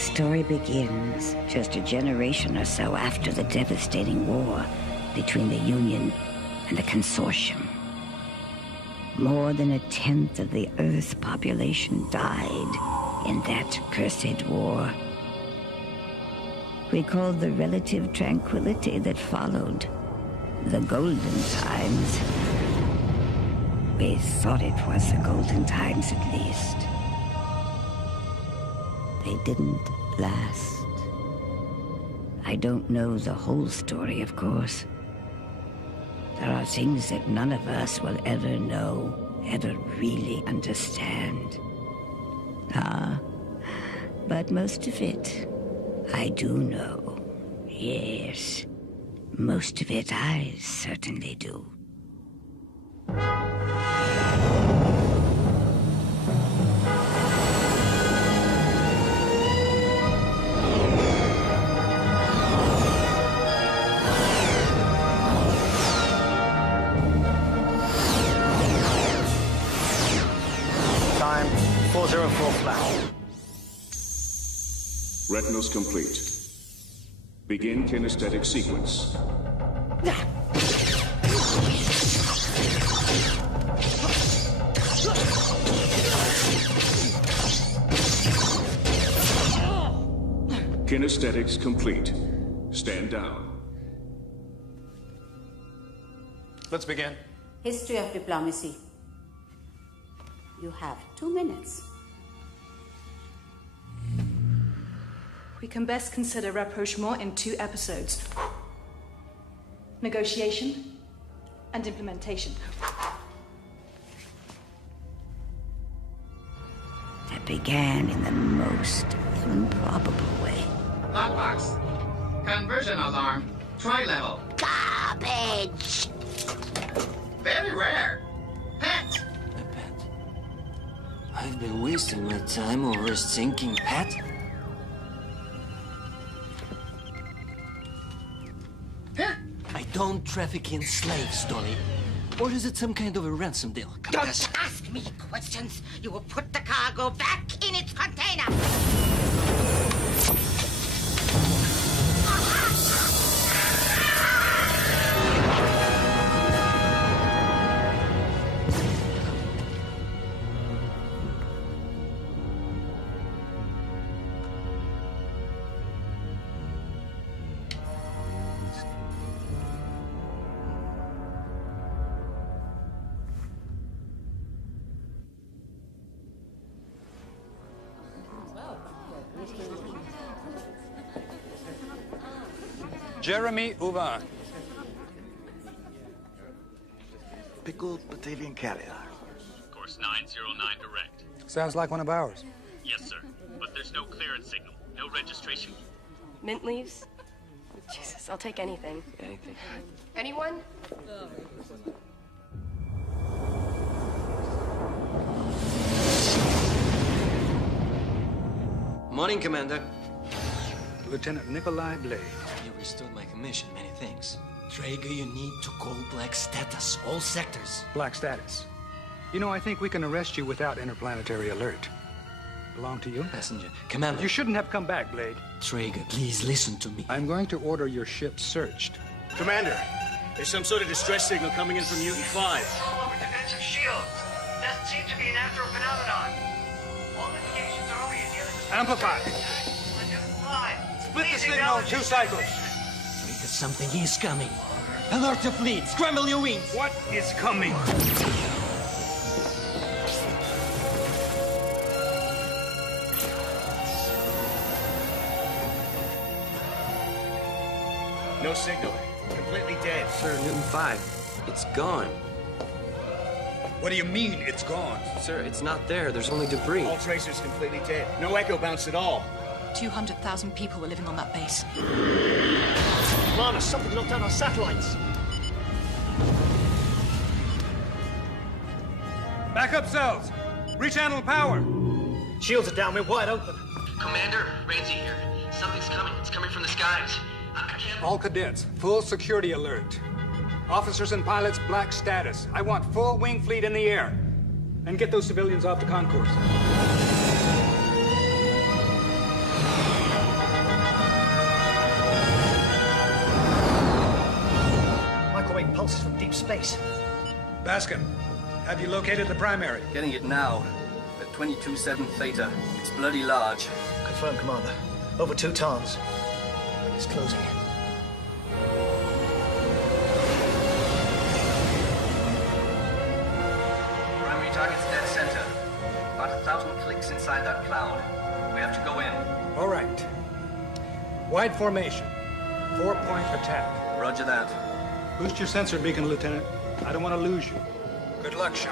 story begins just a generation or so after the devastating war between the Union and the Consortium. More than 1/10 of the Earth's population died in that cursed war. Recall the relative tranquility that followed. The golden times. We thought it was the golden times at least. They didn't last. I don't know the whole story, of course. There are things that none of us will ever know, ever really understand. But most of it, I do know. Yes, most of it I certainly do. Time 404 flat. Retinas complete. Begin kinesthetic sequence. Kinesthetics complete. Stand down. Let's begin. History of diplomacy. You have 2 minutes. We can best consider rapprochement in 2 episodes. Negotiation and implementation. That began in the most improbable way. Lockbox. Conversion alarm. Tri-level. Garbage! Very rare. Pet. A pet. I've been wasting my time over a sinking pet. I don't traffic in slaves, Dolly. Or is it some kind of a ransom deal? Don't ask me questions. You will put the cargo back in its container. Jeremy Uva. Pickled Batavian caviar. Course 909 direct. Sounds like one of ours. Yes, sir. But there's no clearance signal. No registration. Mint leaves? Oh, Jesus, I'll take anything. Anything. Anyone? Morning, Commander. Lieutenant Nikolai Blade. You restored my commission. Many thanks. Traeger, you need to call Black Status. All sectors. Black Status. You know, I think we can arrest you without interplanetary alert. Belong to you? Passenger. Commander. You shouldn't have come back, Blade. Traeger, please listen to me. I'm going to order your ship searched. Commander, there's some sort of distress signal coming in from Mutant 5. All over defensive shields. Doesn't seem to be a natural phenomenon. All indications are only in the Amplify. Split the signal 2 cycles. Traeger, something is coming. Alert the fleet. Scramble your wings. What is coming? No signal. Completely dead. Sir, Newton 5. It's gone. What do you mean, it's gone? Sir, it's not there. There's only debris. All tracers completely dead. No echo bounce at all. 200,000 people were living on that base. Lana, something knocked down our satellites. Backup cells! Rechannel power! Shields are down. We're wide open. Commander, Ramsey here. Something's coming. It's coming from the skies. I can't... All cadets, full security alert. Officers and pilots, Black Status. I want full wing fleet in the air. And get those civilians off the concourse. pulses from deep space. Bascom, have you located the primary? Getting it now. At 22-7 Theta. It's bloody large. Confirmed, Commander. Over 2 tons. It's closing. Primary target's dead center. About 1,000 clicks inside that cloud. We have to go in. All right. Wide formation. 4-point attack. Roger that. Boost your sensor beacon, Lieutenant. I don't want to lose you. Good luck, Shaw.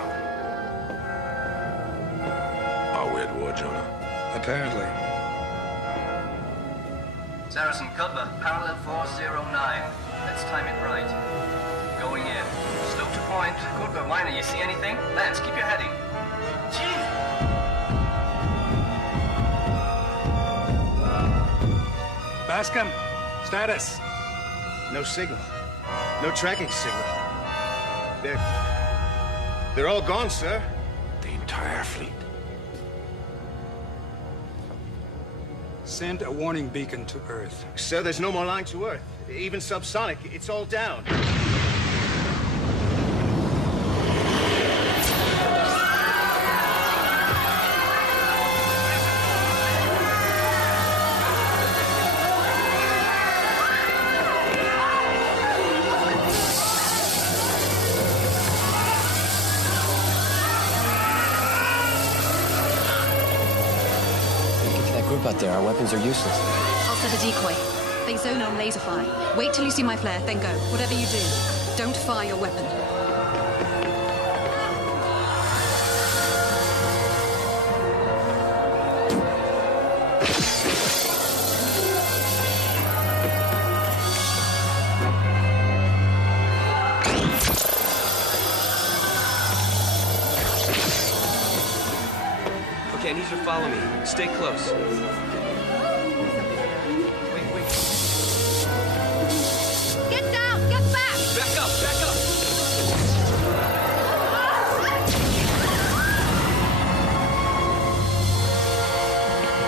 Are we at war, Jonah? Apparently. Saracen Cutler, parallel 409. Let's time it right. Going in. Slow to point. Cutler, Miner, you see anything? Lance, keep your heading. Bascom, status. No signal. No tracking signal. They're all gone, sir. The entire fleet. Send a warning beacon to Earth. Sir, there's no more line to Earth. Even subsonic, it's all down. Group out there. Our weapons are useless. I'll set a decoy. They zone on laser fire. Wait till you see my flare, then go. Whatever you do, don't fire your weapon. Okay, I need you to follow me. Stay close. Wait. Get down! Get back! Back up!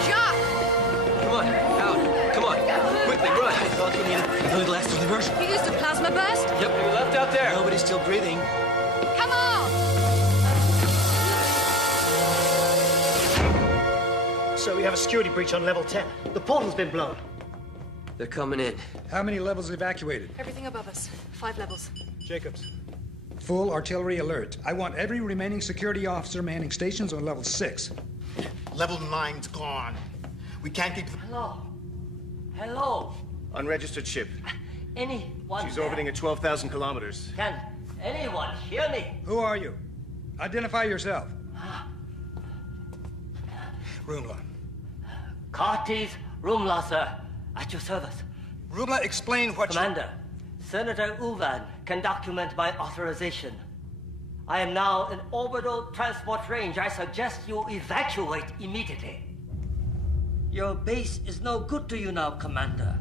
Jock! Come on, out. Come on. Quickly, run. I thought we needed a little extra diversion. You used a plasma burst? Yep, we left out there. Nobody's still breathing. Come on! So we have a security breach on level 10. The portal's been blown. They're coming in. How many levels evacuated? Everything above us. 5 levels. Jacobs. Full artillery alert. I want every remaining security officer manning stations on level 6. Level 9's gone. We can't keep... Hello. Unregistered ship. Anyone? She's orbiting at 12,000 kilometers. Can anyone hear me? Who are you? Identify yourself. Rumla. Cartes Rumla, sir. At your service. Rumla, explain what Commander, Senator Uvan can document my authorization. I am now in orbital transport range. I suggest you evacuate immediately. Your base is no good to you now, Commander.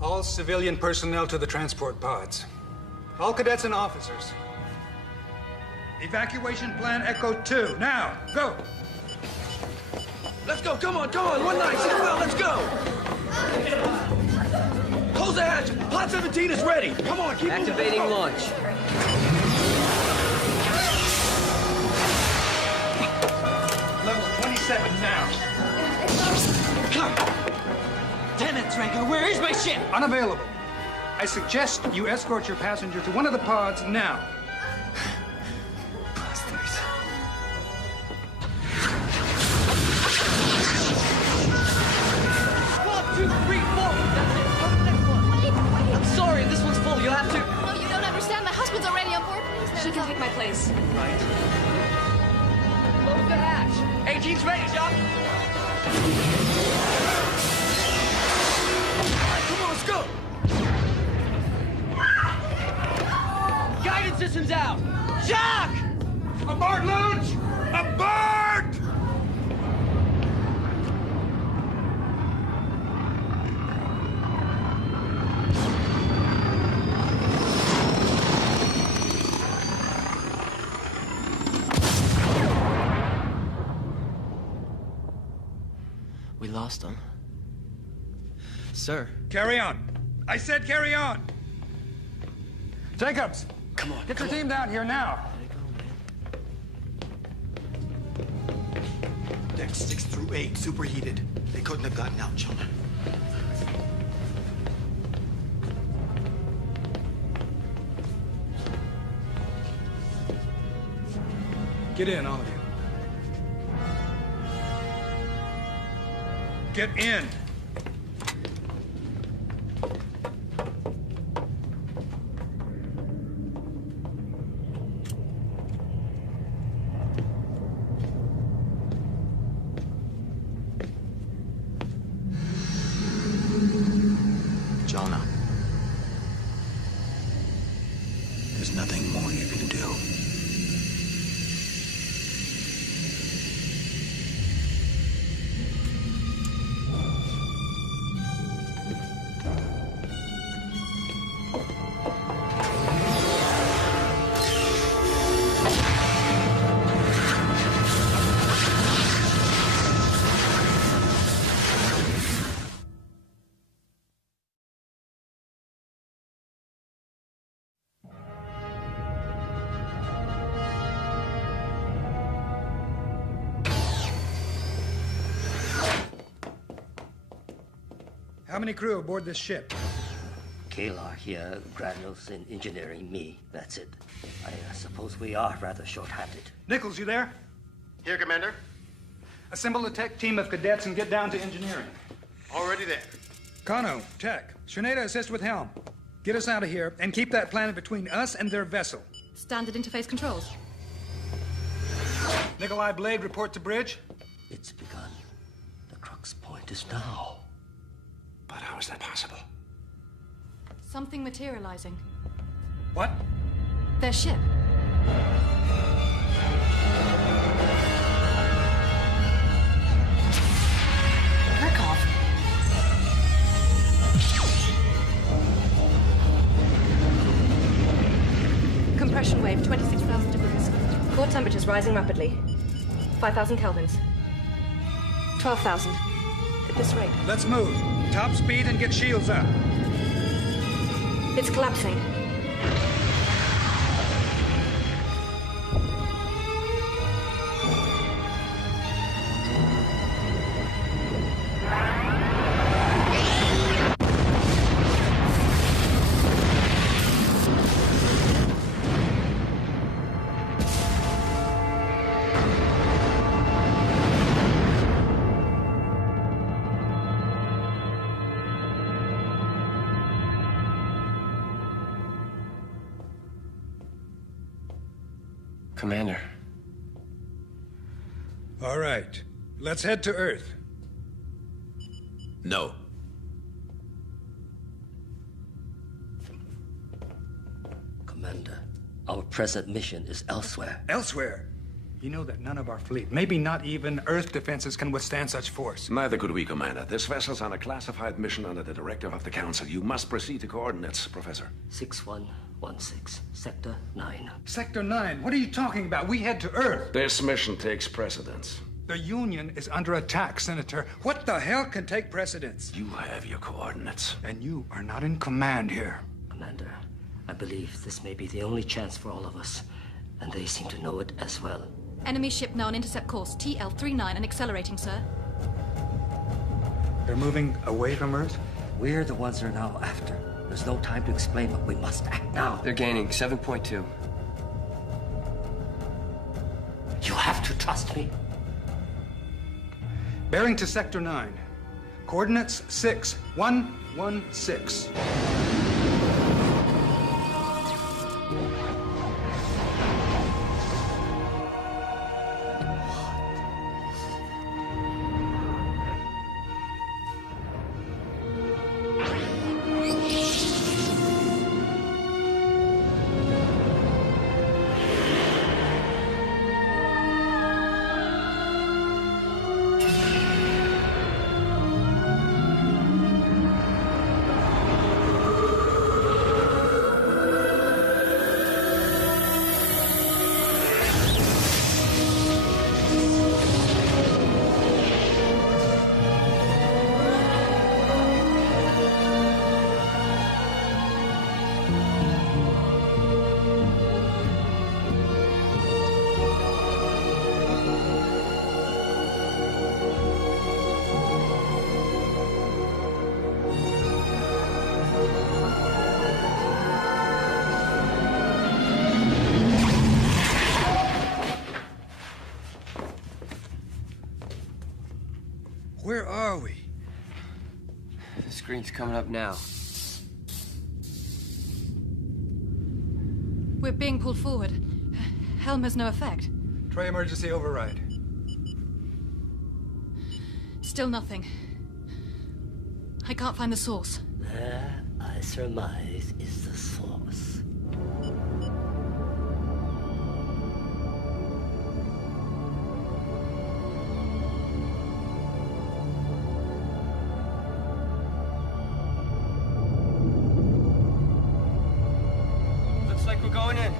All civilian personnel to the transport pods. All cadets and officers. Evacuation plan Echo 2. Now, go! Let's go, come on, 196, well, let's go! Close the hatch! Pod 17 is ready! Come on, keep activating moving. Launch. Level 27 now. Damn it, Draco, where is my ship? Unavailable. I suggest you escort your passenger to one of the pods now. Bastards. 1, 2, 3, 4. That's it. Go to the next one. Wait. I'm sorry, this one's full. You'll have to. No, you don't understand. My husband's already on board. Please, she can take my place. Right. Close the hatch. 18's ready, Jock. Come on, let's go. Guidance systems out. Jock! Aboard, launch! Aboard! We lost them. Sir. Carry on. I said carry on. Jacobs. Come on. Get your team down here now. Deck 6 through 8 superheated. They couldn't have gotten out, Jonah. Get in, all of you. Get in. Jonah. There's nothing more you can do. How many crew aboard this ship? Kalar here, granules in engineering, me. That's it. I suppose we are rather short-handed. Nichols, you there? Here, Commander. Assemble a tech team of cadets and get down to engineering. Already there. Kano, tech. Sherneda, assist with helm. Get us out of here and keep that planet between us and their vessel. Standard interface controls. Nikolai Blade, report to bridge. It's begun. The crux point is now. But how is that possible? Something materializing. What? Their ship. Murkoff. Compression wave, 26,000 degrees. Core temperatures rising rapidly. 5,000 kelvins. 12,000. At this rate. Let's move. Top speed and get shields up. It's collapsing. Commander. All right. Let's head to Earth. No. Commander, our present mission is elsewhere. Elsewhere? You know that none of our fleet, maybe not even Earth defenses, can withstand such force. Neither could we, Commander. This vessel's on a classified mission under the directive of the Council. You must proceed to coordinates, Professor. 6116, Sector 9. Sector 9? What are you talking about? We head to Earth. This mission takes precedence. The Union is under attack, Senator. What the hell can take precedence? You have your coordinates. And you are not in command here. Commander, I believe this may be the only chance for all of us, and they seem to know it as well. Enemy ship now on intercept course, TL39 and accelerating, sir. They're moving away from Earth? We're the ones they're now after. There's no time to explain, but we must act now. They're gaining 7.2. You have to trust me. Bearing to Sector 9. Coordinates 6116. Where are we? The screen's coming up now. We're being pulled forward. Helm has no effect. Try emergency override. Still nothing. I can't find the source. There, I surmise, is the source. Looks like we're going in.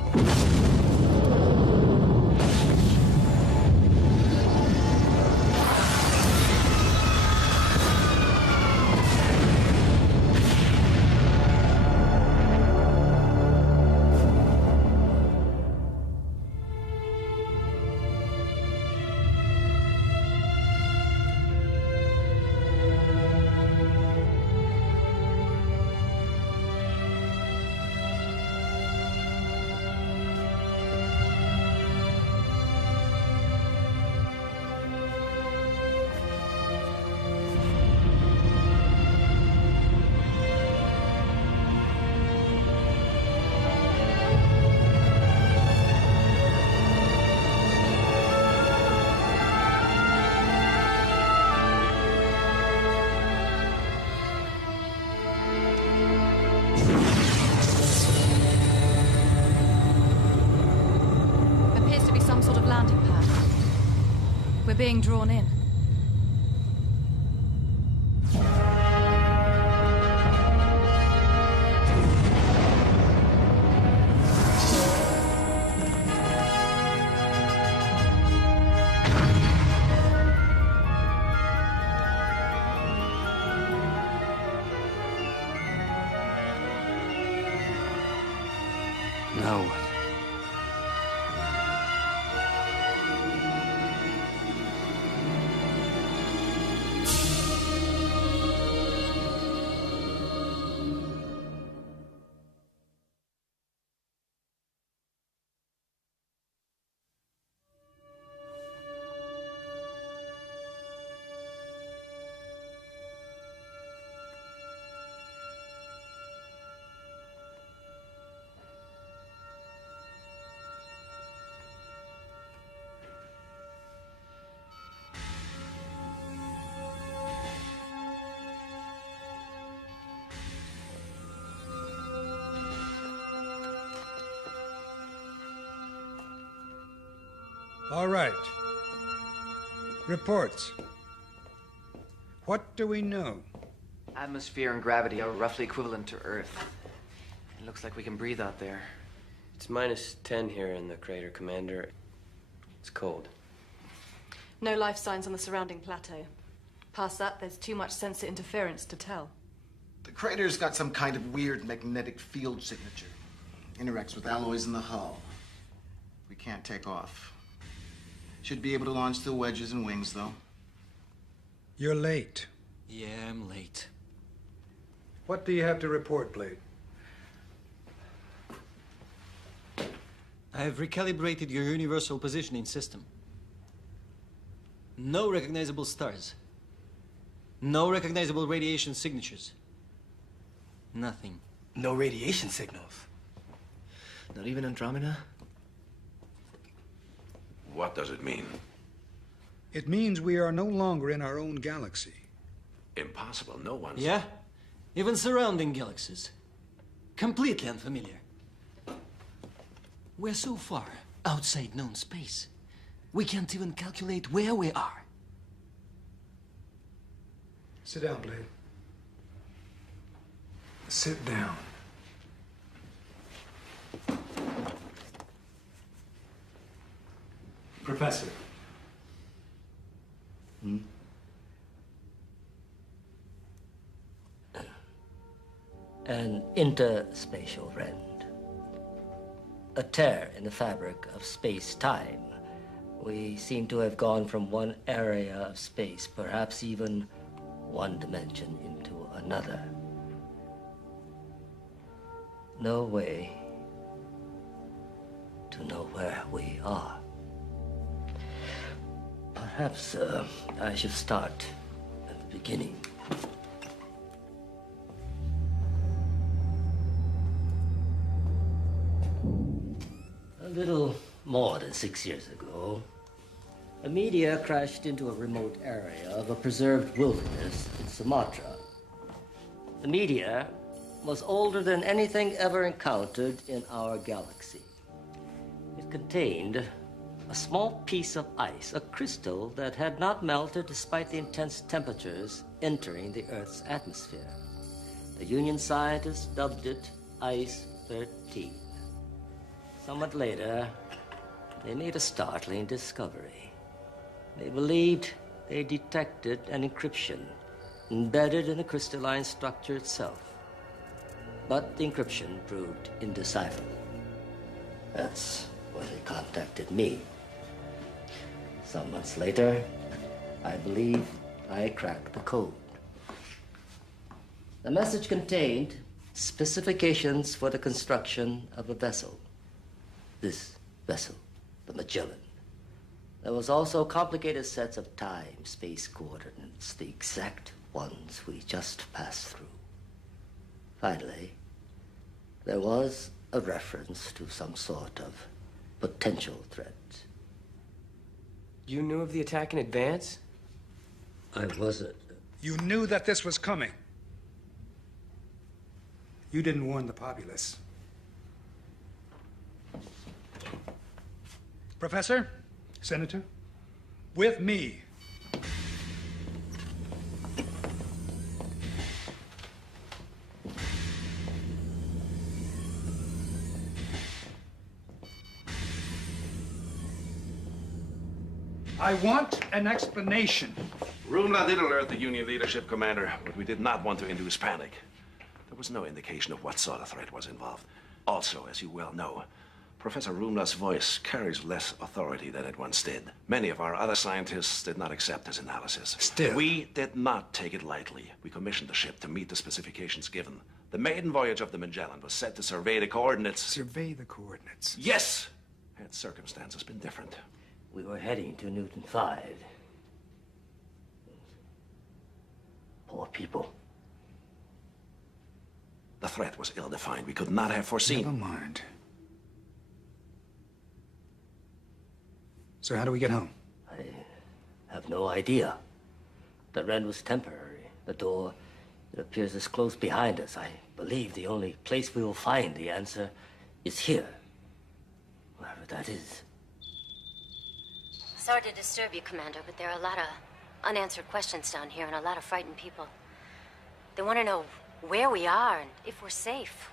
Being drawn in. Now what? All right. Reports. What do we know? Atmosphere and gravity are roughly equivalent to Earth. It looks like we can breathe out there. It's minus 10 here in the crater, Commander. It's cold. No life signs on the surrounding plateau. Past that, there's too much sensor interference to tell. The crater's got some kind of weird magnetic field signature. Interacts with alloys in the hull. We can't take off. Should be able to launch the wedges and wings, though. You're late. Yeah, I'm late. What do you have to report, Blade? I have recalibrated your universal positioning system. No recognizable stars. No recognizable radiation signatures. Nothing. No radiation signals. Not even Andromeda? What does it mean? It means we are no longer in our own galaxy. Impossible. No one's... Yeah? Even surrounding galaxies. Completely unfamiliar. We're so far outside known space, we can't even calculate where we are. Sit down, Blade. Sit down. Professor. An interspatial rend. A tear in the fabric of space-time. We seem to have gone from one area of space, perhaps even one dimension, into another. No way to know where we are. Perhaps I should start beginning. A little more than 6 years ago, a meteor crashed into a remote area of a preserved wilderness in Sumatra. The meteor was older than anything ever encountered in our galaxy. It contained a small piece of ice, a crystal that had not melted despite the intense temperatures entering the Earth's atmosphere. The Union scientists dubbed it Ice 13. Somewhat later, they made a startling discovery. They believed they detected an encryption embedded in the crystalline structure itself. But the encryption proved indecipherable. That's when they contacted me. Some months later, I believe I cracked the code. The message contained specifications for the construction of a vessel. This vessel, the Magellan. There was also complicated sets of time-space coordinates, the exact ones we just passed through. Finally, there was a reference to some sort of potential threat. You knew of the attack in advance? I wasn't. You knew that this was coming. You didn't warn the populace. Professor, Senator, with me. I want an explanation. Rumla did alert the Union leadership, Commander, but we did not want to induce panic. There was no indication of what sort of threat was involved. Also, as you well know, Professor Rumla's voice carries less authority than it once did. Many of our other scientists did not accept his analysis. Still. We did not take it lightly. We commissioned the ship to meet the specifications given. The maiden voyage of the Magellan was set to survey the coordinates. Survey the coordinates? Yes! Had circumstances been different. We were heading to Newton 5. Poor people. The threat was ill-defined. We could not have foreseen. Never mind. So how do we get home? I have no idea. The rent was temporary. The door, it appears, is closed behind us. I believe the only place we will find the answer is here. Wherever that is. Sorry to disturb you, Commander, but there are a lot of unanswered questions down here and a lot of frightened people. They want to know where we are and if we're safe.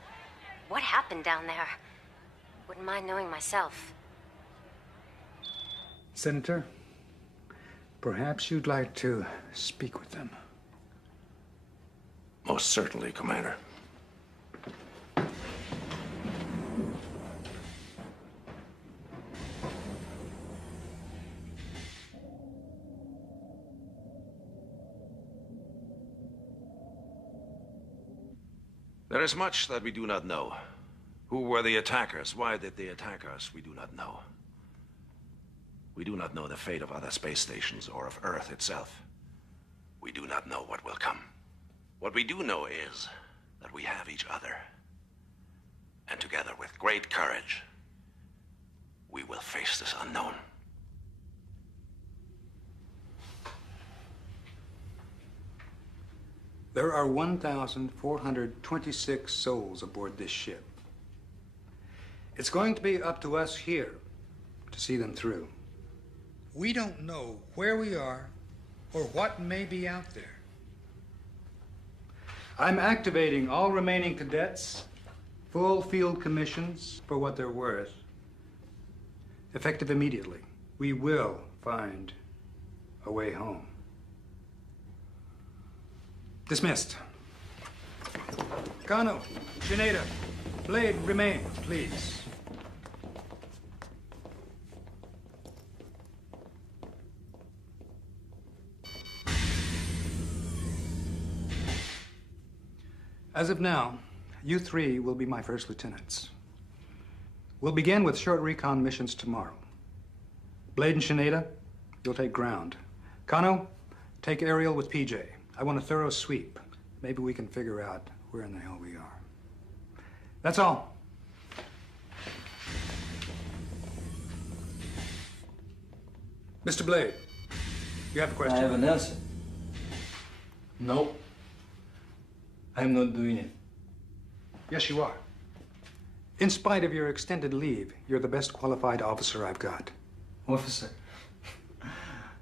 What happened down there? Wouldn't mind knowing myself. Senator, perhaps you'd like to speak with them. Most certainly, Commander. There is much that we do not know. Who were the attackers? Why did they attack us? We do not know. We do not know the fate of other space stations or of Earth itself. We do not know what will come. What we do know is that we have each other. And together, with great courage, we will face this unknown. There are 1,426 souls aboard this ship. It's going to be up to us here to see them through. We don't know where we are or what may be out there. I'm activating all remaining cadets, full field commissions for what they're worth. Effective immediately. We will find a way home. Dismissed. Kano, Shineda, Blade, remain, please. As of now, you three will be my first lieutenants. We'll begin with short recon missions tomorrow. Blade and Shineda, you'll take ground. Kano, take aerial with PJ. I want a thorough sweep. Maybe we can figure out where in the hell we are. That's all. Mr. Blade, you have a question? I have an answer. No. I'm not doing it. Yes, you are. In spite of your extended leave, you're the best qualified officer I've got. Officer,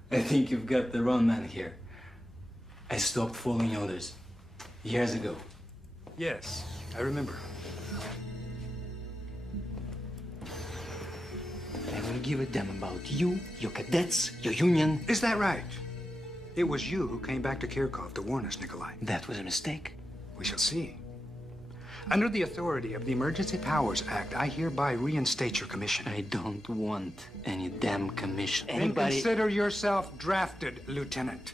I think you've got the wrong man here. I stopped following orders years ago. Yes, I remember. I don't give a damn about you, your cadets, your union. Is that right? It was you who came back to Kirkov to warn us, Nikolai. That was a mistake. We shall see. Under the authority of the Emergency Powers Act, I hereby reinstate your commission. I don't want any damn commission. Then consider yourself drafted, Lieutenant.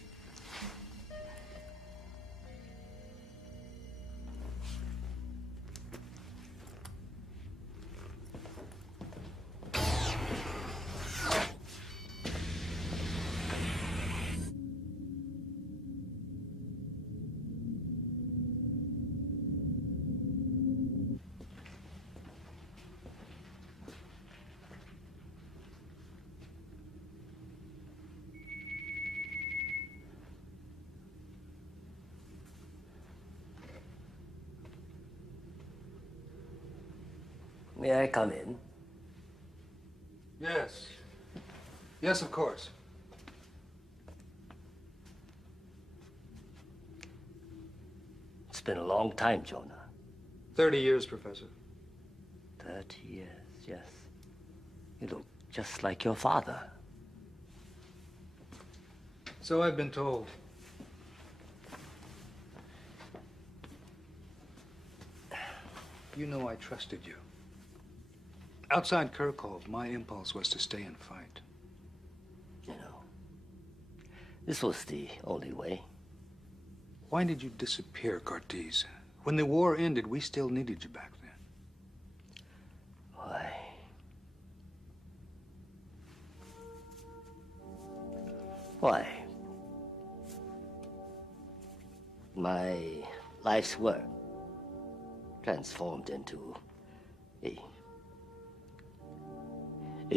May I come in? Yes. Yes, of course. It's been a long time, Jonah. 30 years, Professor. 30 years, yes. You look just like your father. So I've been told. You know I trusted you. Outside Kirkov, my impulse was to stay and fight. You know, this was the only way. Why did you disappear, Cortez? When the war ended, we still needed you back then. Why? Why? My life's work transformed into a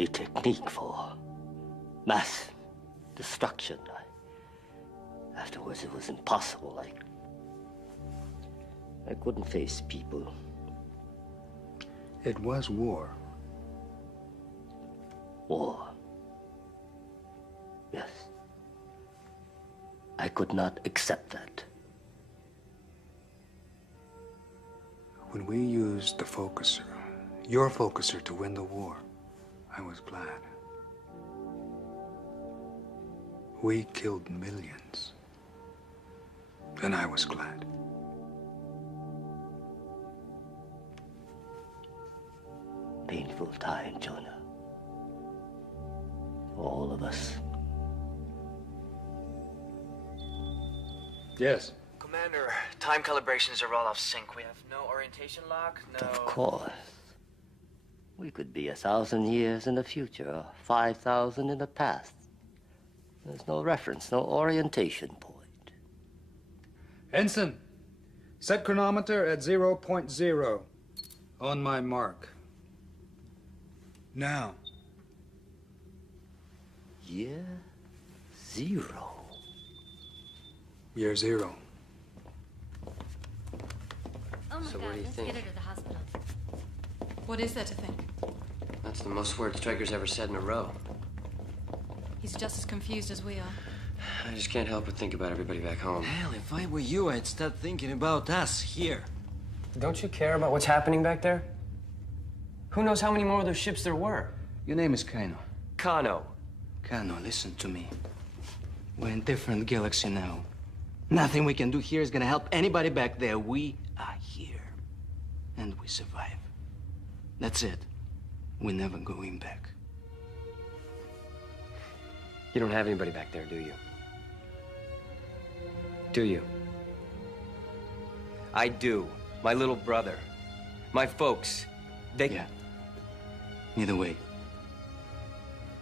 technique for mass destruction. Afterwards, it was impossible. I couldn't face people. It was war. War. Yes. I could not accept that. When we used the focuser, your focuser, to win the war, I was glad. We killed millions. And I was glad. Painful time, Jonah. For all of us. Yes. Commander, time calibrations are all off sync. We have no orientation lock, no... Of course. We could be 1,000 years in the future, or 5,000 in the past. There's no reference, no orientation point. Ensign, set chronometer at 0.0. On my mark. Now. Year 0. Year 0. Oh my So God, what do you let's think? get her to the hospital. What is there to think? That's the most words Stryker's ever said in a row. He's just as confused as we are. I just can't help but think about everybody back home. Hell, if I were you, I'd start thinking about us here. Don't you care about what's happening back there? Who knows how many more of those ships there were? Your name is Kano. Kano. Kano, listen to me. We're in a different galaxy now. Nothing we can do here is gonna help anybody back there. We are here. And we survive. That's it. We're never going back. You don't have anybody back there, do you? Do you? I do. My little brother. My folks. They... Yeah. Either way.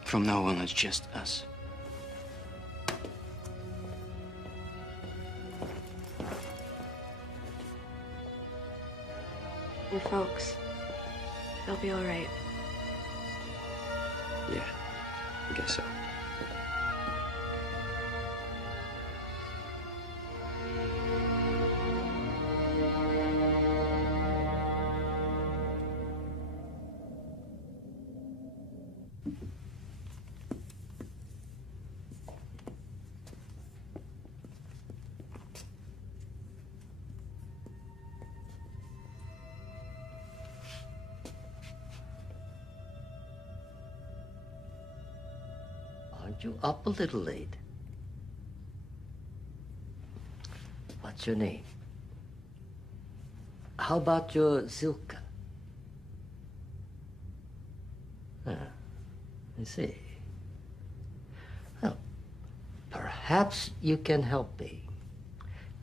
From now on, it's just us. Your folks, they'll be all right. Yeah, I guess so. Aren't you up a little late? What's your name? How about your Zilka? Ah, I see. Well, perhaps you can help me.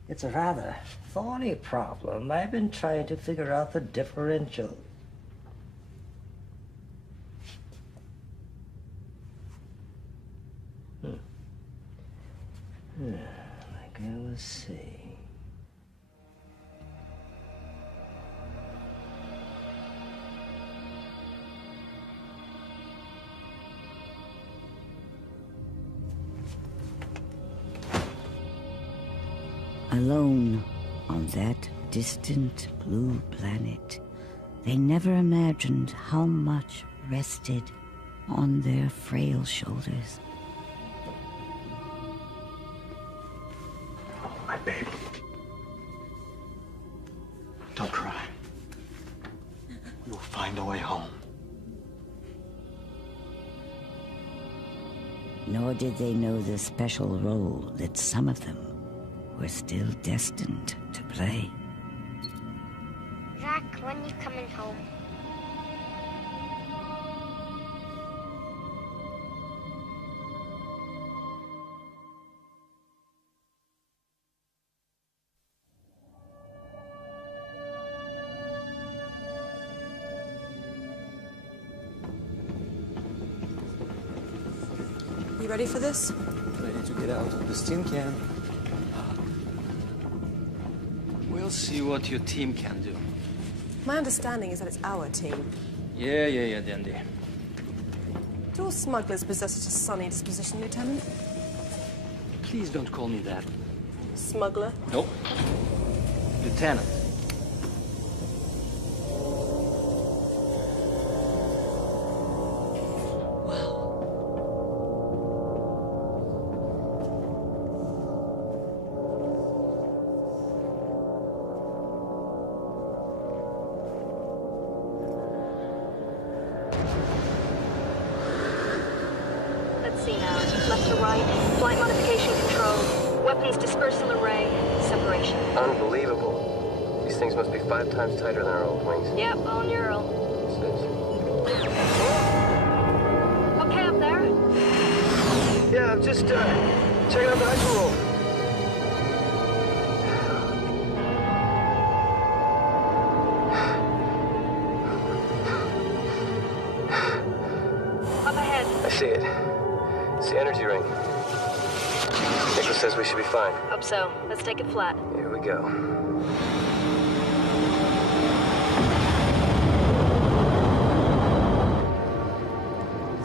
It's a rather thorny problem. I've been trying to figure out the differential. Let's see. Alone on that distant blue planet, they never imagined how much rested on their frail shoulders. My baby. Don't cry. We will find a way home. Nor did they know the special role that some of them were still destined to play. Zach, when you coming home? You ready for this? Ready to get out of the steam can. We'll see what your team can do. My understanding is that it's our team. Yeah, Dandy. Do all smugglers possess such a sunny disposition, Lieutenant? Please don't call me that. Smuggler? Nope. Lieutenant. Let's see now. Left to right. Flight modification control. Weapons dispersal array. Separation. Unbelievable. These things must be 5 times tighter than our old wings. Yep, all neural. Okay up there? Yeah, I'm just checking out the hyper roll. Up ahead. I see it. It's the energy ring. Nicholas says we should be fine. Hope so. Let's take it flat. Here we go.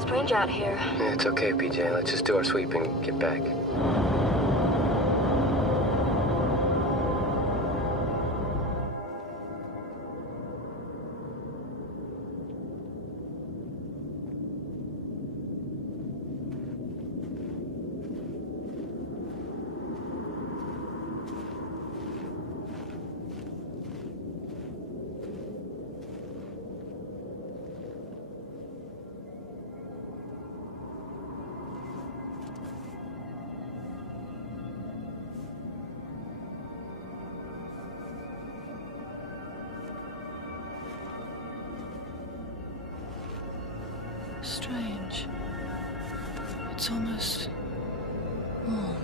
Strange out here. Yeah, it's okay, PJ. Let's just do our sweep and get back. Strange. It's almost warm.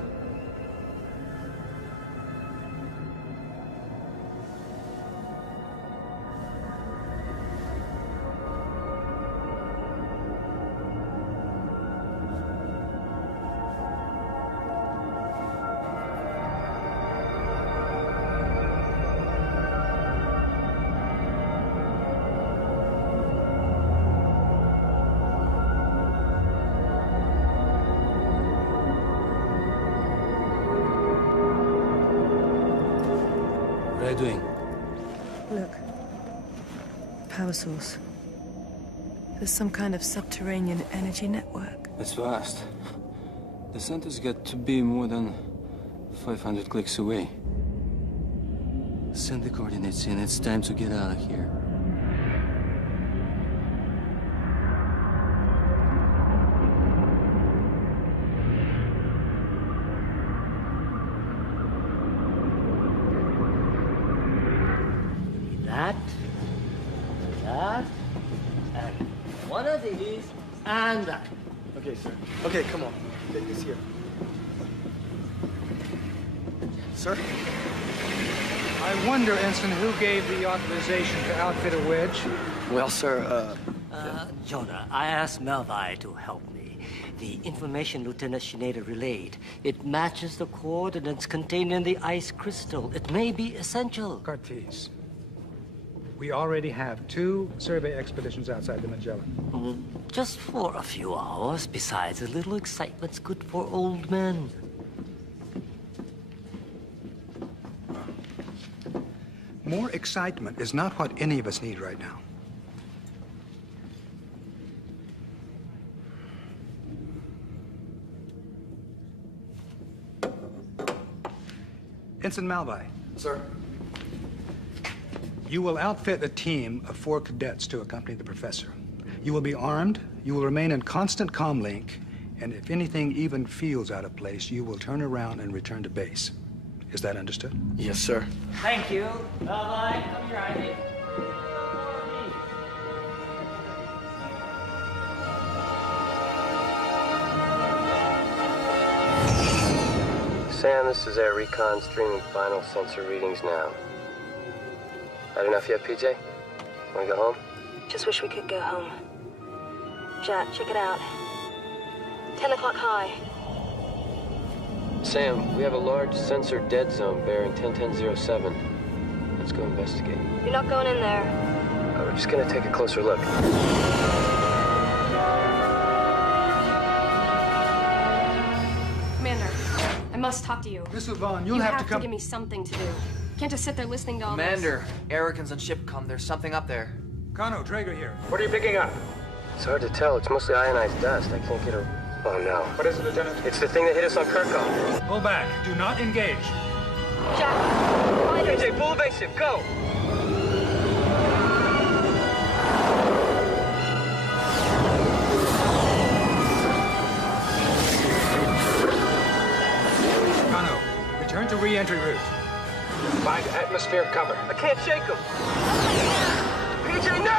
What are you doing? Look. Power source. There's some kind of subterranean energy network. It's vast. The center's got to be more than 500 clicks away. Send the coordinates in. It's time to get out of here. That, and one of these, and that. Okay, sir. Okay, come on. Take this here. Sir? I wonder, Ensign, who gave the authorization to outfit a wedge? Well, sir, Jonah, I asked Melvi to help me. The information Lieutenant Shineda relayed, it matches the coordinates contained in the ice crystal. It may be essential. Cartes, we already have 2 survey expeditions outside the Magellan. Just for a few hours. Besides, a little excitement's good for old men. More excitement is not what any of us need right now. Ensign Malvi. Sir? You will outfit a team of 4 cadets to accompany the professor. You will be armed, you will remain in constant comm link, and if anything even feels out of place, you will turn around and return to base. Is that understood? Yes, sir. Thank you. Melvi, come here, Ivy. Sam, this is Air Recon streaming final sensor readings now. Had enough yet, PJ? Wanna go home? Just wish we could go home. Jack, check it out. 10 o'clock high. Sam, we have a large sensor dead zone bearing 101007. Let's go investigate. You're not going in there. We're just gonna take a closer look. Commander, I must talk to you. Miss Vaughn, you'll you have to come. give me something to do. Can't just sit there listening to all Commander, Arrogance on shipcom. There's something up there. Kano, Drager here. What are you picking up? It's hard to tell. It's mostly ionized dust. I can't get a... Oh, no. What is it, Lieutenant? It's the thing that hit us on Kirkhoff. Pull back. Do not engage. Jack, fighters. PJ, full evasive. Go! Kano, return to re-entry route. Find atmospheric cover. I can't shake him. PJ, no!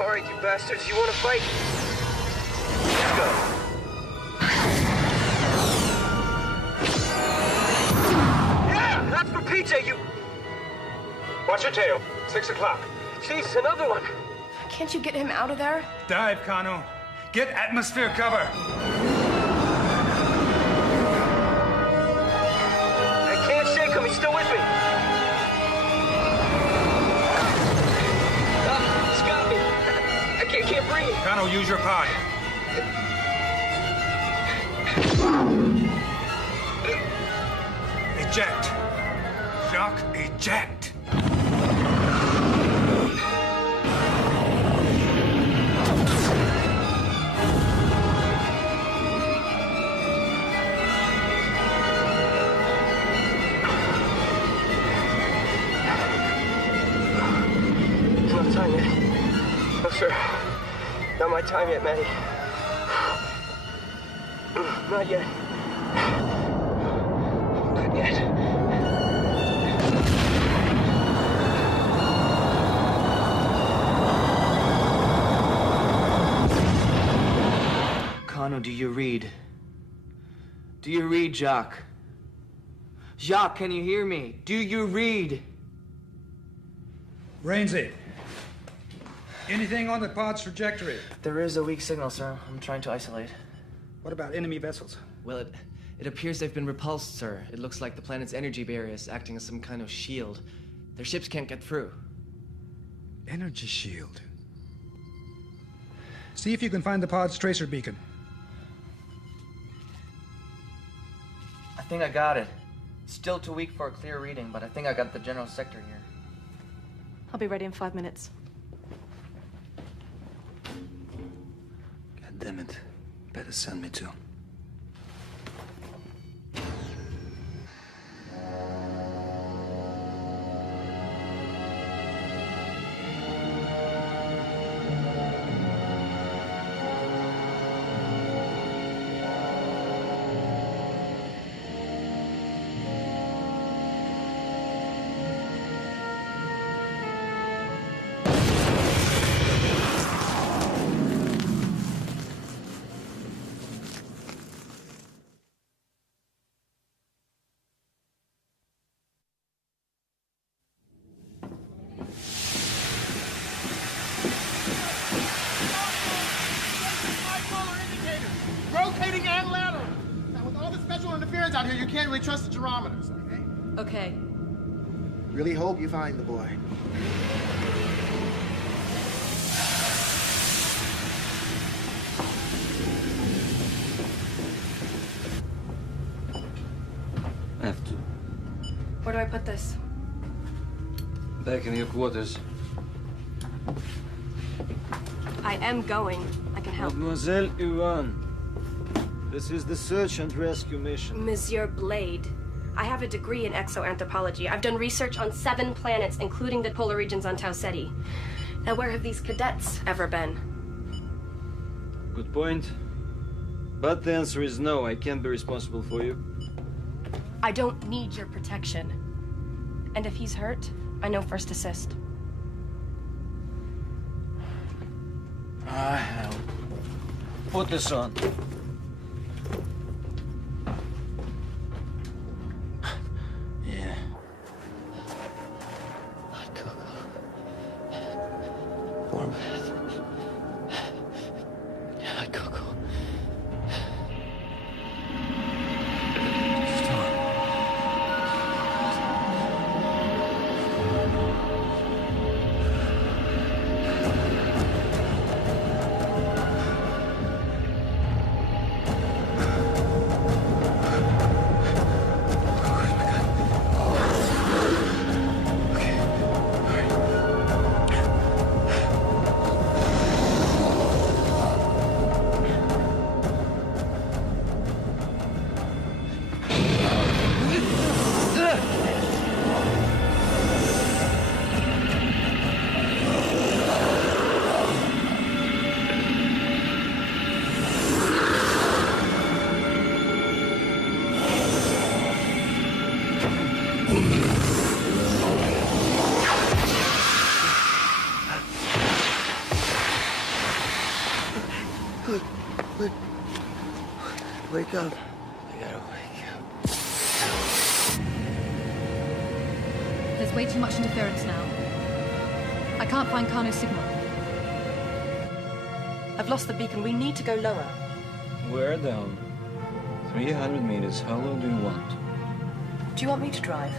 All right, you bastards, you want to fight? Let's go. Yeah, that's for PJ, you... Watch your tail. 6 o'clock. Jeez, another one. Can't you get him out of there? Dive, Kano. Get atmosphere cover. I can't shake him. He's still with me. He's got me. I can't breathe. Kano, use your pod. Eject. Jacques, eject. Time yet. No, sir. Not my time yet, Maddie. Not yet. Not yet. Kano, do you read? Do you read, Jacques? Jacques, can you hear me? Do you read? Rainsy. Anything on the pod's trajectory? There is a weak signal, sir. I'm trying to isolate. What about enemy vessels? Well, it appears they've been repulsed, sir. It looks like the planet's energy barrier is acting as some kind of shield. Their ships can't get through. Energy shield. See if you can find the pod's tracer beacon. think I got it. Still too weak for a clear reading, but I think I got the general sector here. I'll be ready in 5 minutes. God damn it. Better send me too. Rotating and lateral. Now, with all the special interference out here, you can't really trust the gyrometers, okay? Okay. Really hope you find the boy. I have to. Where do I put this? Back in your quarters. I am going. I can help. Mademoiselle Yuan, this is the search and rescue mission. Monsieur Blade. I have a degree in exoanthropology. I've done research on 7 planets, including the polar regions on Tau Ceti. Now, where have these cadets ever been? Good point. But the answer is no, I can't be responsible for you. I don't need your protection. And if he's hurt, I know first assist. I'll put this on. Yeah. Warm bath. Yeah, Coco. Wake up. I gotta wake up. There's way too much interference now. I can't find Kano's signal. I've lost the beacon. We need to go lower. We're down. 300 meters. How low do you want? Do you want me to drive?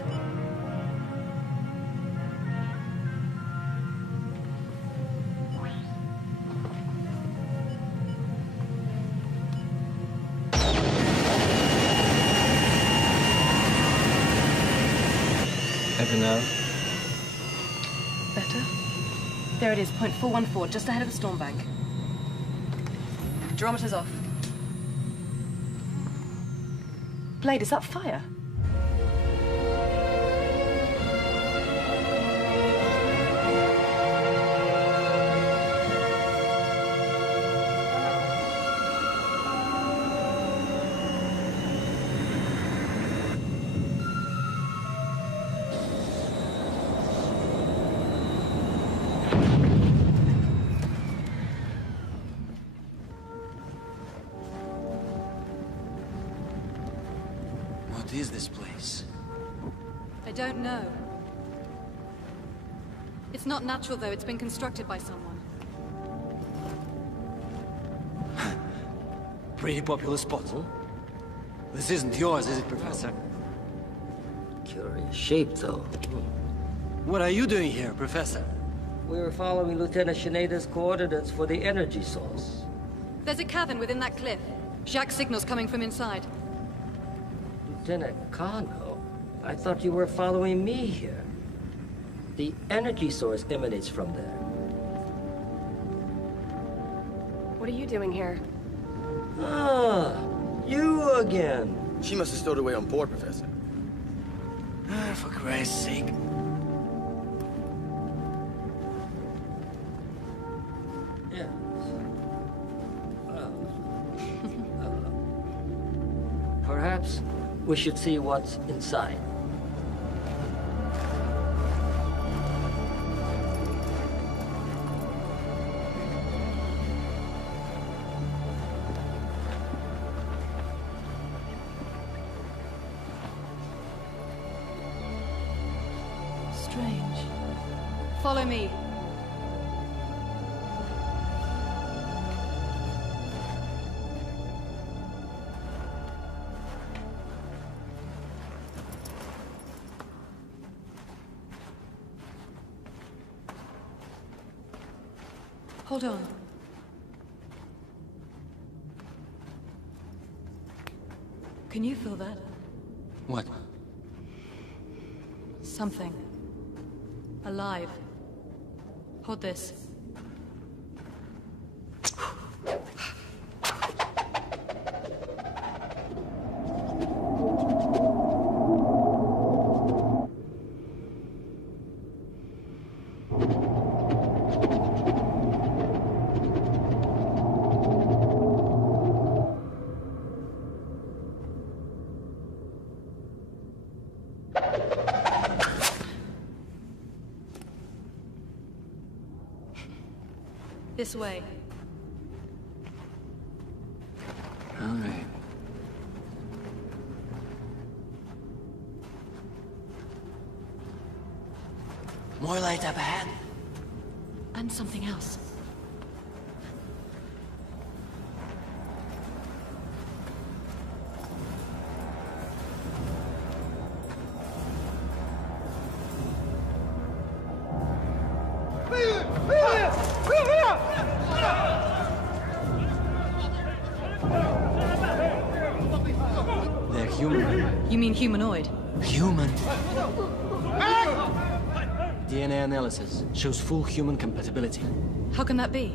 Happy now? Better? There it is, point 414, just ahead of the storm bank. Gyrometer's off. Blade, is that fire? What is this place? I don't know. It's not natural, though. It's been constructed by someone. Pretty popular spot, huh? This isn't yours, is it, Professor? Curious shape, though. What are you doing here, Professor? We were following Lieutenant Shineda's coordinates for the energy source. There's a cavern within that cliff. Jacques' signal's coming from inside. Lieutenant Kano, I thought you were following me here. The energy source emanates from there. What are you doing here? Ah, you again. She must have stowed away on board, Professor. For Christ's sake. Yes. Perhaps we should see what's inside. Strange. Follow me. Hold on. Can you feel that? What? Something. Alive. Hold this. This way. All right. More light up ahead. And something else. They're human. You mean humanoid? Human? DNA analysis shows full human compatibility. How can that be?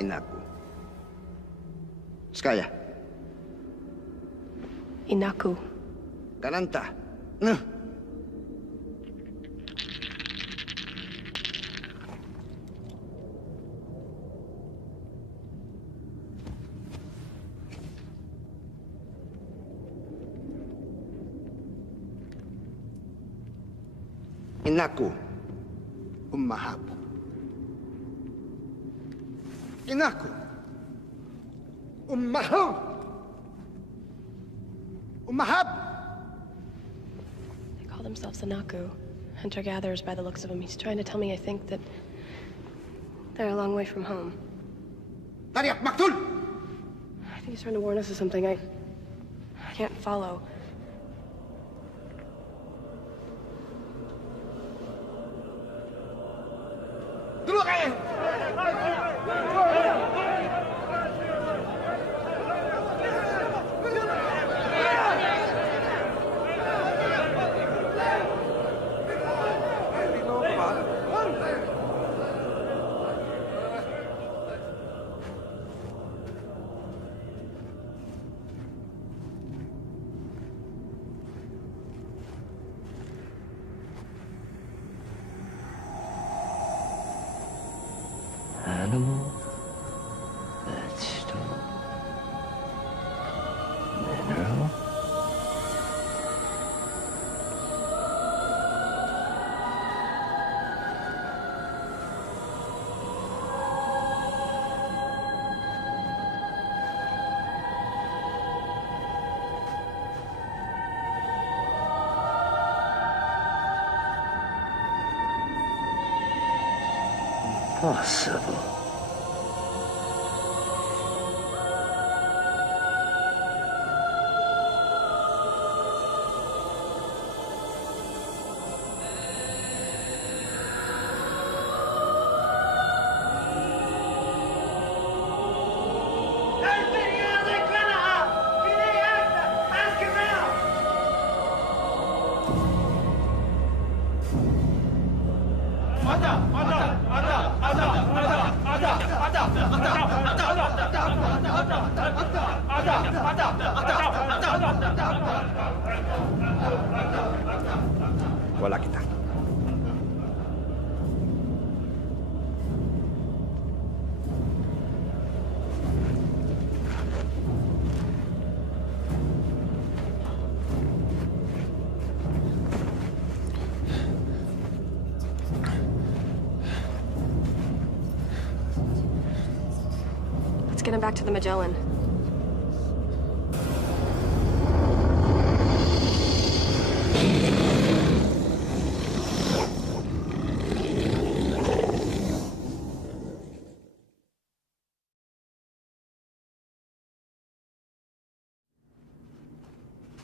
Inaku. Skaya. Inaku. Kananta. Inaku. Umahab. Inaku. Umahab. Umahab. They call themselves Inaku. Hunter-gatherers by the looks of them. He's trying to tell me, I think, that they're a long way from home. Tariq Maktul! I think he's trying to warn us of something. I can't follow. Dulu kayo! Animal, vegetable, mineral. possible? Wala kita. Let's get him back to the Magellan.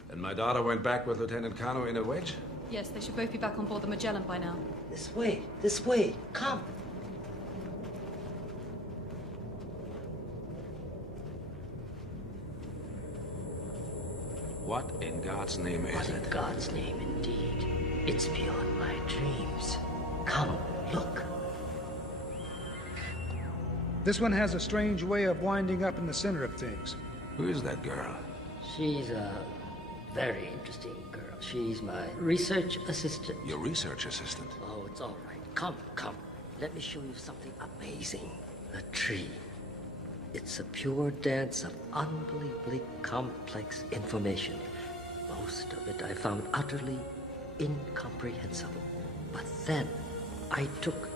And my daughter went back with Lieutenant Kano in a wedge? Yes, they should both be back on board the Magellan by now. This way, come. What in God's name is it? What in God's name, indeed. It's beyond my dreams. Come, look. This one has a strange way of winding up in the center of things. Who is that girl? She's a very interesting girl. She's my research assistant. Your research assistant? Oh, it's all right. Come. Let me show you something amazing. A tree. It's a pure dance of unbelievably complex information. Most of it I found utterly incomprehensible. But then I took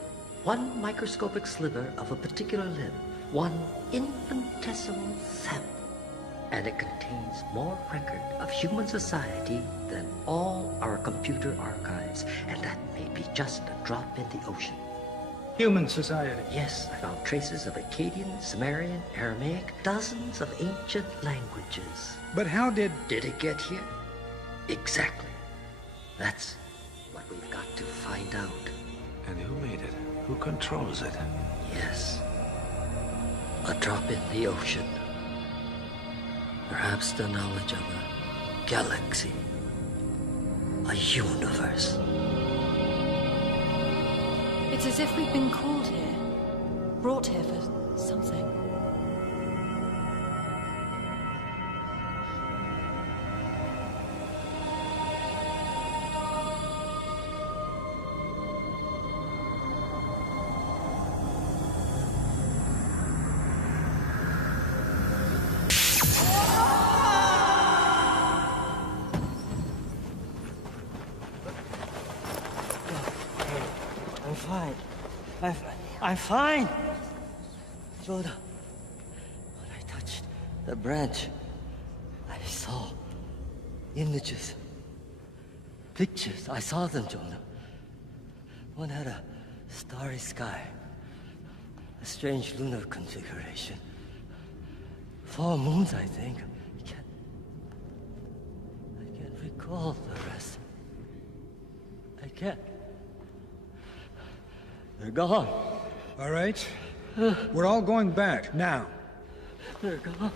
one microscopic sliver of a particular limb, one infinitesimal sample, and it contains more record of human society than all our computer archives, and that may be just a drop in the ocean. Human society? Yes, I found traces of Akkadian, Sumerian, Aramaic, dozens of ancient languages. But how did it get here? Exactly. That's what we've got to find out. And who made it? Who controls it? Yes. A drop in the ocean. Perhaps the knowledge of a galaxy. A universe. It's as if we've been called here. Brought here for something. I'm fine. Jonah, when I touched the branch, I saw images, pictures. I saw them, Jonah. One had a starry sky, a strange lunar configuration. 4 moons, I think. I can't recall the rest. I can't. They're gone. All right. We're all going back, now. They're gone.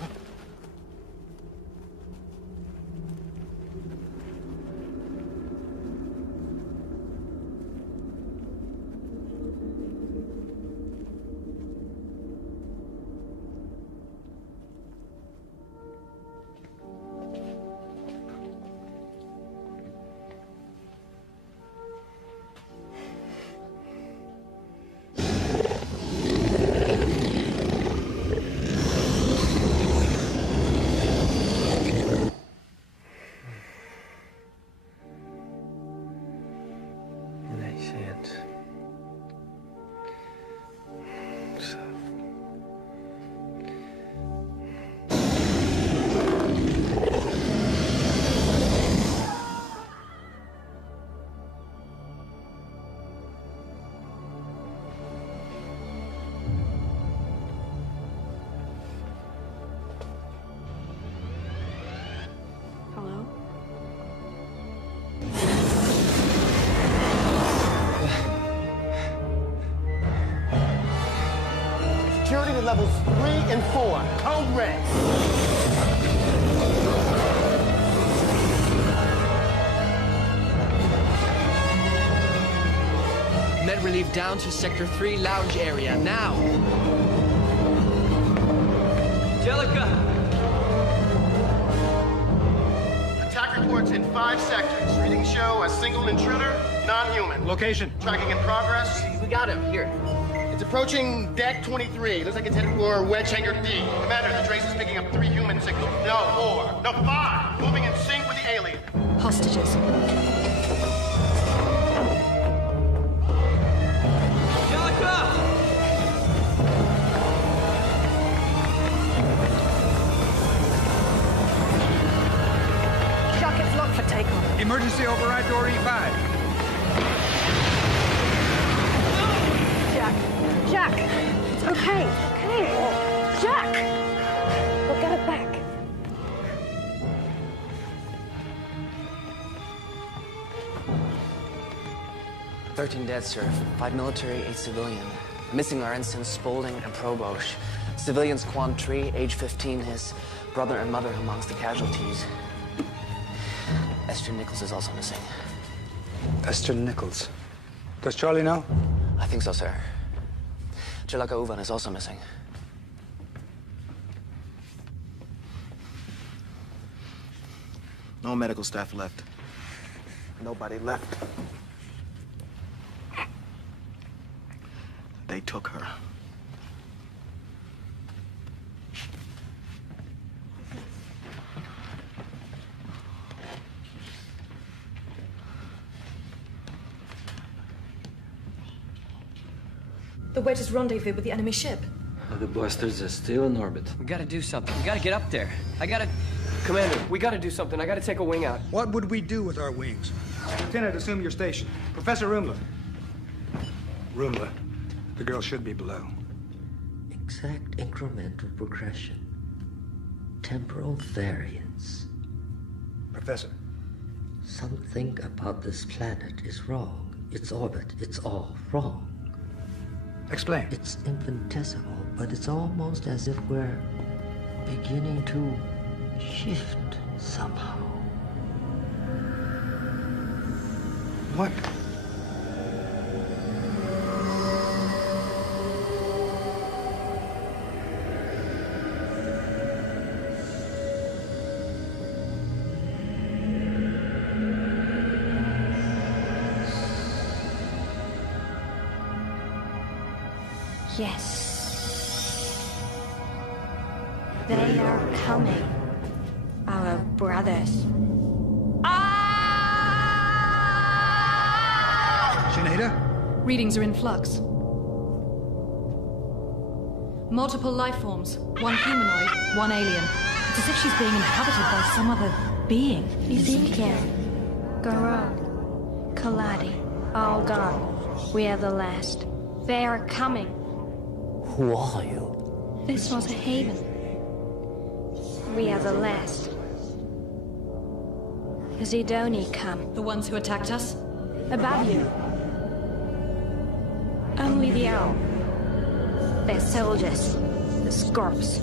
in levels 3 and 4. Code red. Med relief down to Sector 3 lounge area, now! Angelica! Attack reports in 5 sectors. Readings show a single intruder, non-human. Location. Tracking in progress. We got him, here. It's approaching deck 23. Looks like it's headed for wedge hangar D. Commander, the trace is picking up 3 human signals. No, 4. No, 5. Moving in sync with the alien. Hostages. Jacket's locked for takeoff. Emergency override door E5. Jack, it's okay. Okay. Jack! We'll get it back. "13 dead, sir. 5 military, 8 civilian. Missing are ensigns Spaulding and Probosch. Civilians Quan Tri, age 15, his brother and mother amongst the casualties. Esther Nichols is also missing. Esther Nichols. Does Charlie know? I think so, sir. Angelica Uvan is also missing. No medical staff left. Nobody left. They took her. The wedges rendezvous with the enemy ship. The blasters are still in orbit. We gotta do something. We gotta get up there. Commander, we gotta do something. I gotta take a wing out. What would we do with our wings? Lieutenant, assume your station. Professor Rumla. Rumla, the girl should be below. Exact incremental progression. Temporal variance. Professor. Something about this planet is wrong. Its orbit, it's all wrong. Explain. It's infinitesimal, but it's almost as if we're beginning to shift somehow. What? Yes. They are coming. Our brothers. Sinead? Readings are in flux. Multiple life forms. One humanoid, one alien. It's as if she's being inhabited by some other being. Ezekiel, Garog, Kaladi, all gone. We are the last. They are coming. Who are you? This was a haven. We are the last. Zidoni come. The ones who attacked us? Above you. Only the owl. Their soldiers. The Scorps.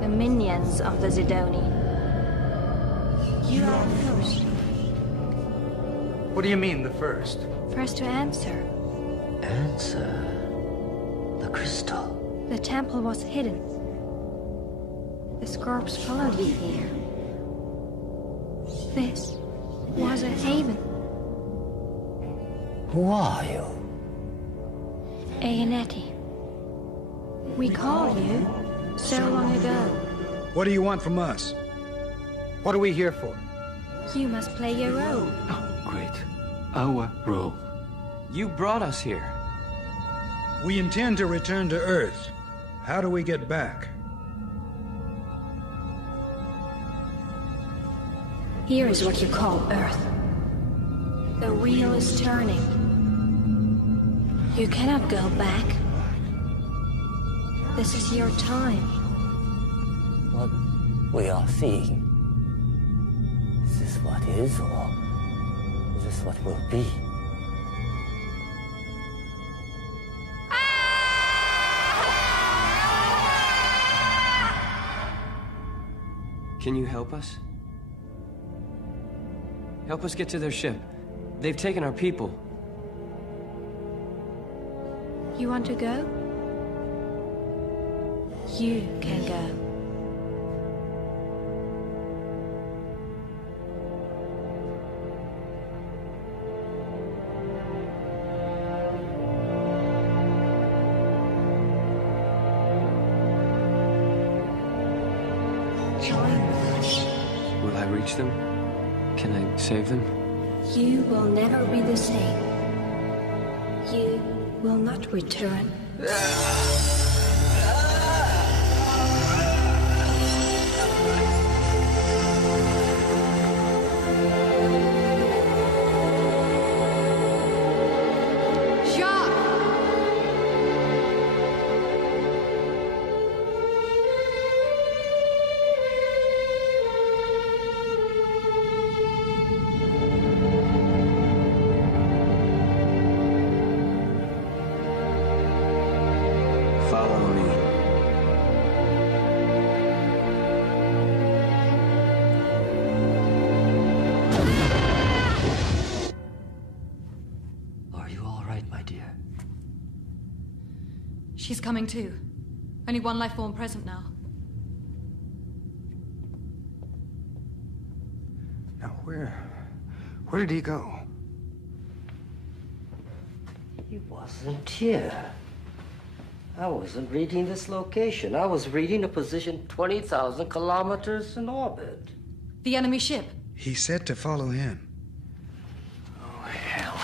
The minions of the Zidoni. You are the first. What do you mean, the first? First to answer. Answer. The crystal. The temple was hidden. The Scorps followed you here. This was a haven. Who are you? Aenetti. We called you so long ago. What do you want from us? What are we here for? You must play your role. Great. Our role. You brought us here. We intend to return to Earth. How do we get back? Here is what you call Earth. The wheel is turning. You cannot go back. This is your time. What we are seeing. Is this what is, or is this what will be? Can you help us? Help us get to their ship. They've taken our people. You want to go? You can go. Will I reach them? Can I save them? You will never be the same. You will not return. Follow me. Are you all right, my dear? She's coming too. Only one life form present now. Now, where did he go? He wasn't here. I wasn't reading this location. I was reading a position 20,000 kilometers in orbit. The enemy ship. He said to follow him. Oh, hell.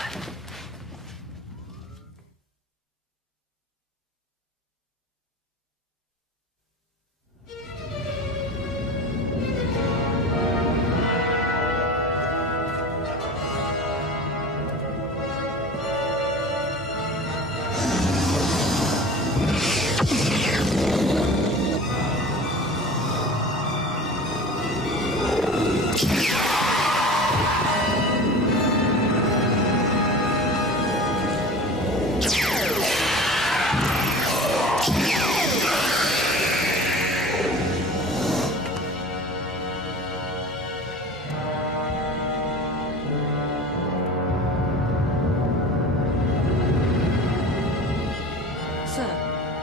Sir,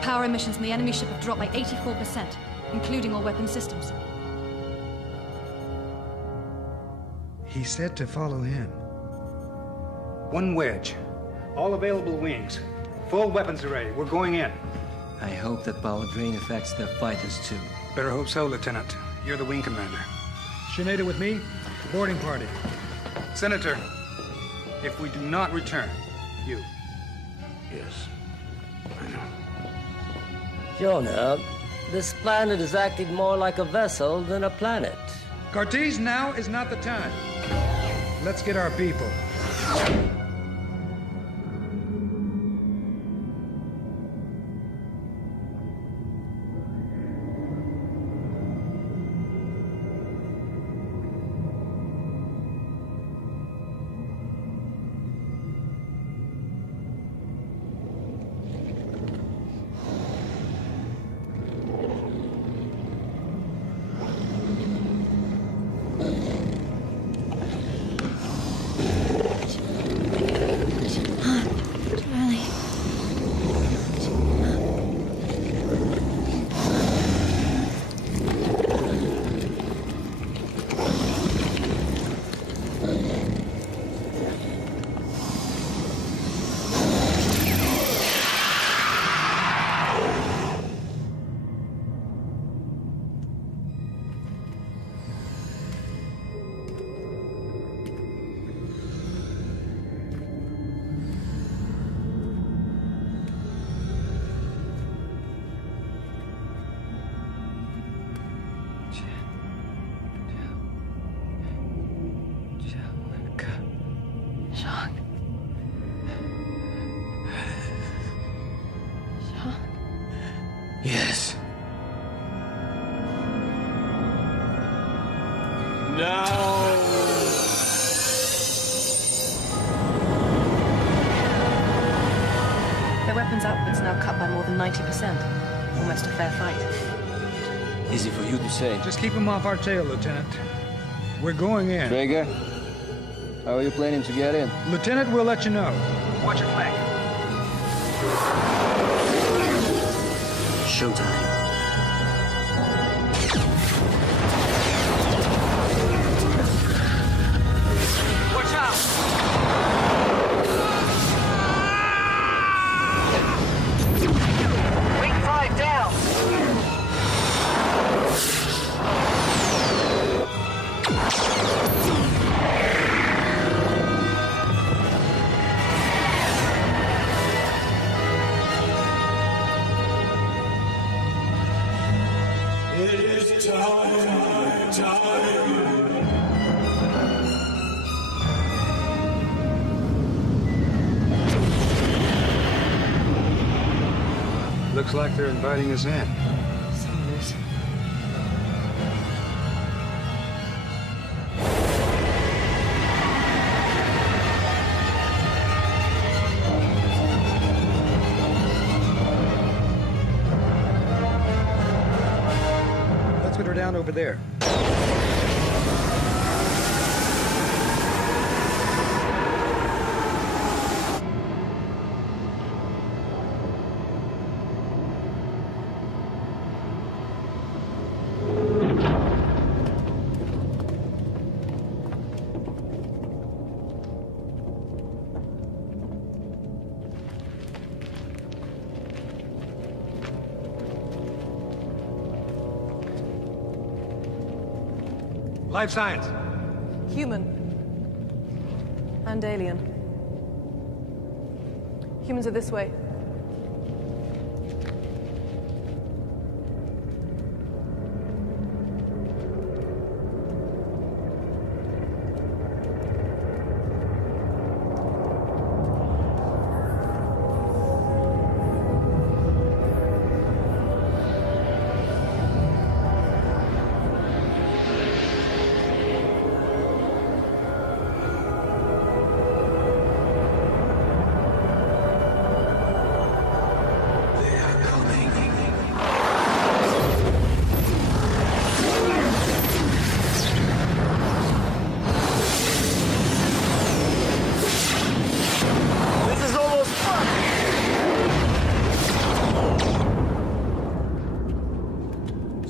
power emissions from the enemy ship have dropped by 84%, including all weapon systems. He said to follow him. One wedge. All available wings. Full weapons array. We're going in. I hope that power drain affects their fighters too. Better hope so, Lieutenant. You're the wing commander. Sinead with me? The boarding party. Senator, if we do not return, you. Yes. I know. Jonah, this planet is acting more like a vessel than a planet. Cartese, now is not the time. Let's get our people. Yes. Their weapons output's now cut by more than 90%. Almost a fair fight. Easy for you to say. Just keep him off our tail, Lieutenant. We're going in. Traeger, how are you planning to get in? Lieutenant, we'll let you know. Watch your flank. Showtime. Watch out! Wing 5 down! It is time. Looks like they're inviting us in. Let's put her down over there. Life science. Human. And alien. Humans are this way.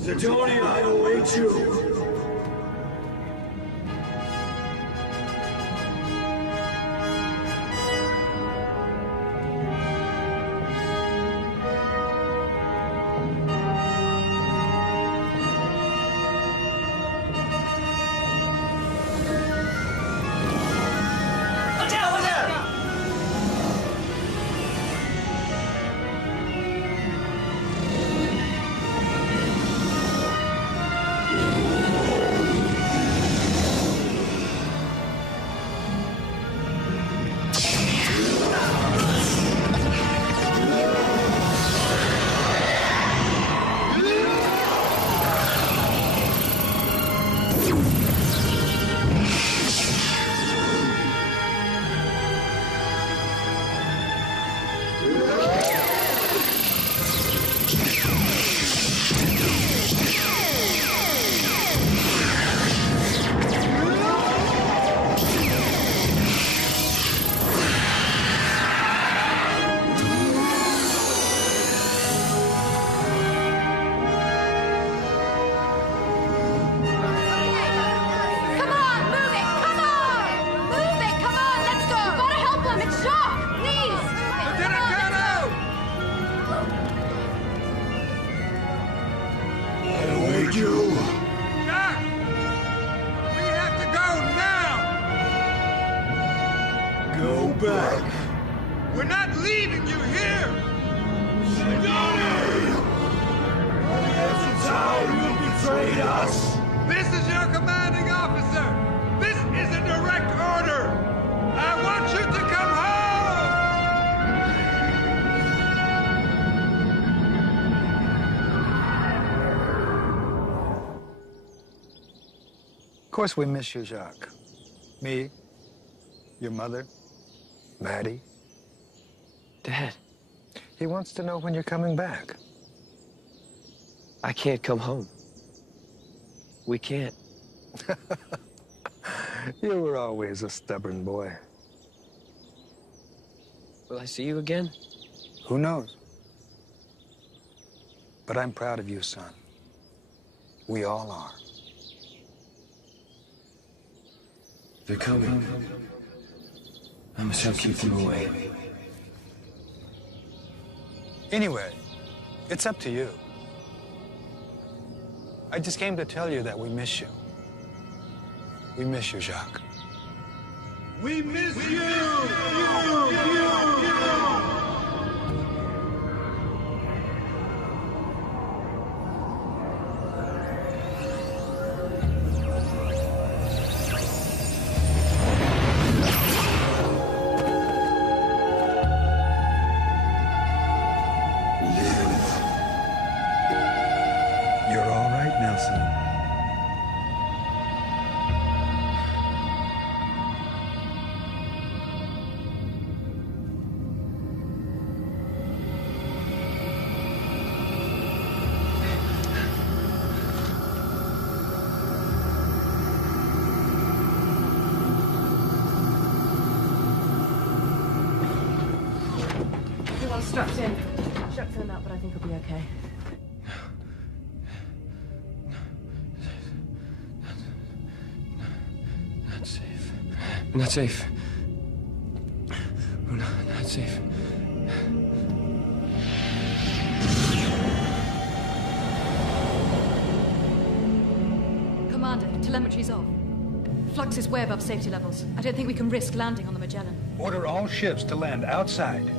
Sidonia, I await you. We're not leaving you here! Sidoni! It's time you betrayed us! This is your commanding officer! This is a direct order! I want you to come home! Of course we miss you, Jacques. Me, your mother, Maddie. Dad. He wants to know when you're coming back. I can't come home. We can't. You were always a stubborn boy. Will I see you again? Who knows? But I'm proud of you, son. We all are. They're coming. I must help keep them away. Anyway, it's up to you. I just came to tell you that we miss you. We miss you, Jacques. We miss you! You're all right, Nelson. Everyone's strapped in. Shucks in and out, but I think he'll be okay. Not safe. Not safe. We're not safe. Commander, telemetry's off. Flux is way above safety levels. I don't think we can risk landing on the Magellan. Order all ships to land outside.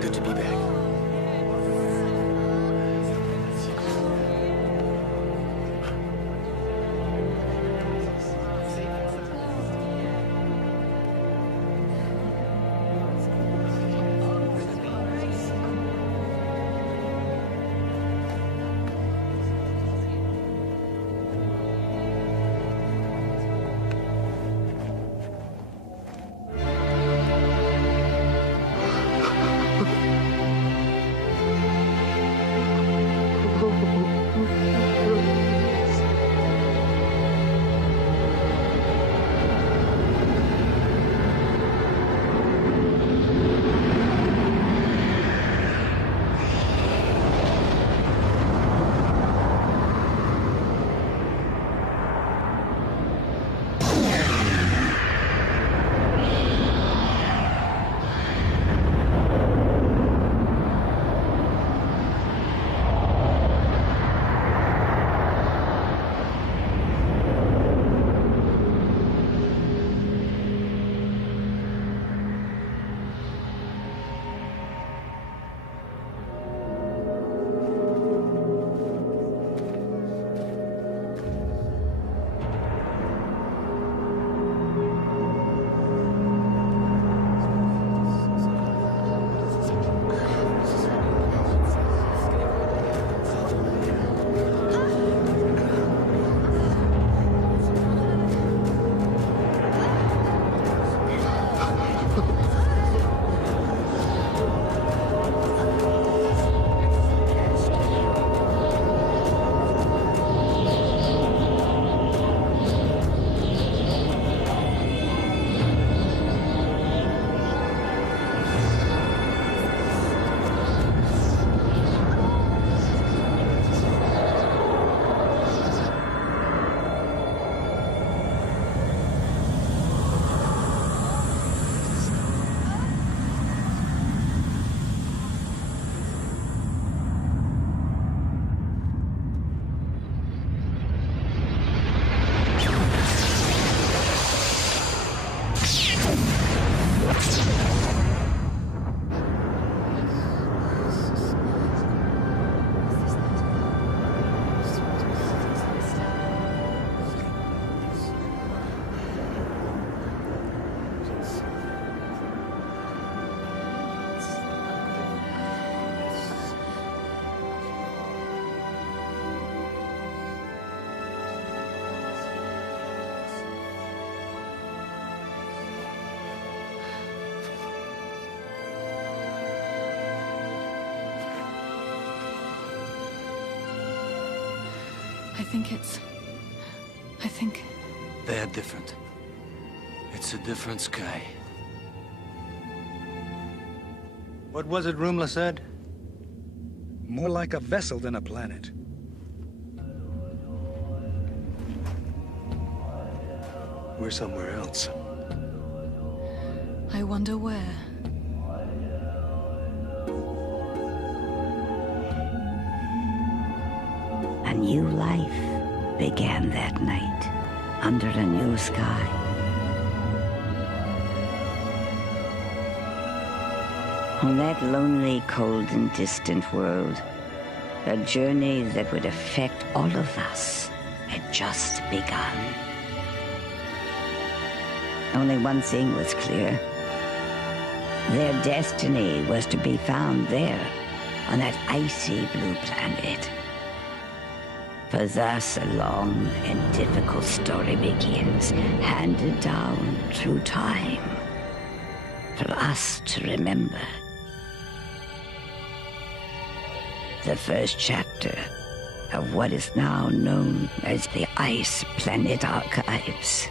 Good to be back. I think... They're different. It's a different sky. What was it Rumla said? More like a vessel than a planet. We're somewhere else. I wonder where. A new life began that night, under a new sky. On that lonely, cold, and distant world, a journey that would affect all of us had just begun. Only one thing was clear. Their destiny was to be found there, on that icy blue planet. For thus a long and difficult story begins, handed down through time, for us to remember. The first chapter of what is now known as the Ice Planet Archives.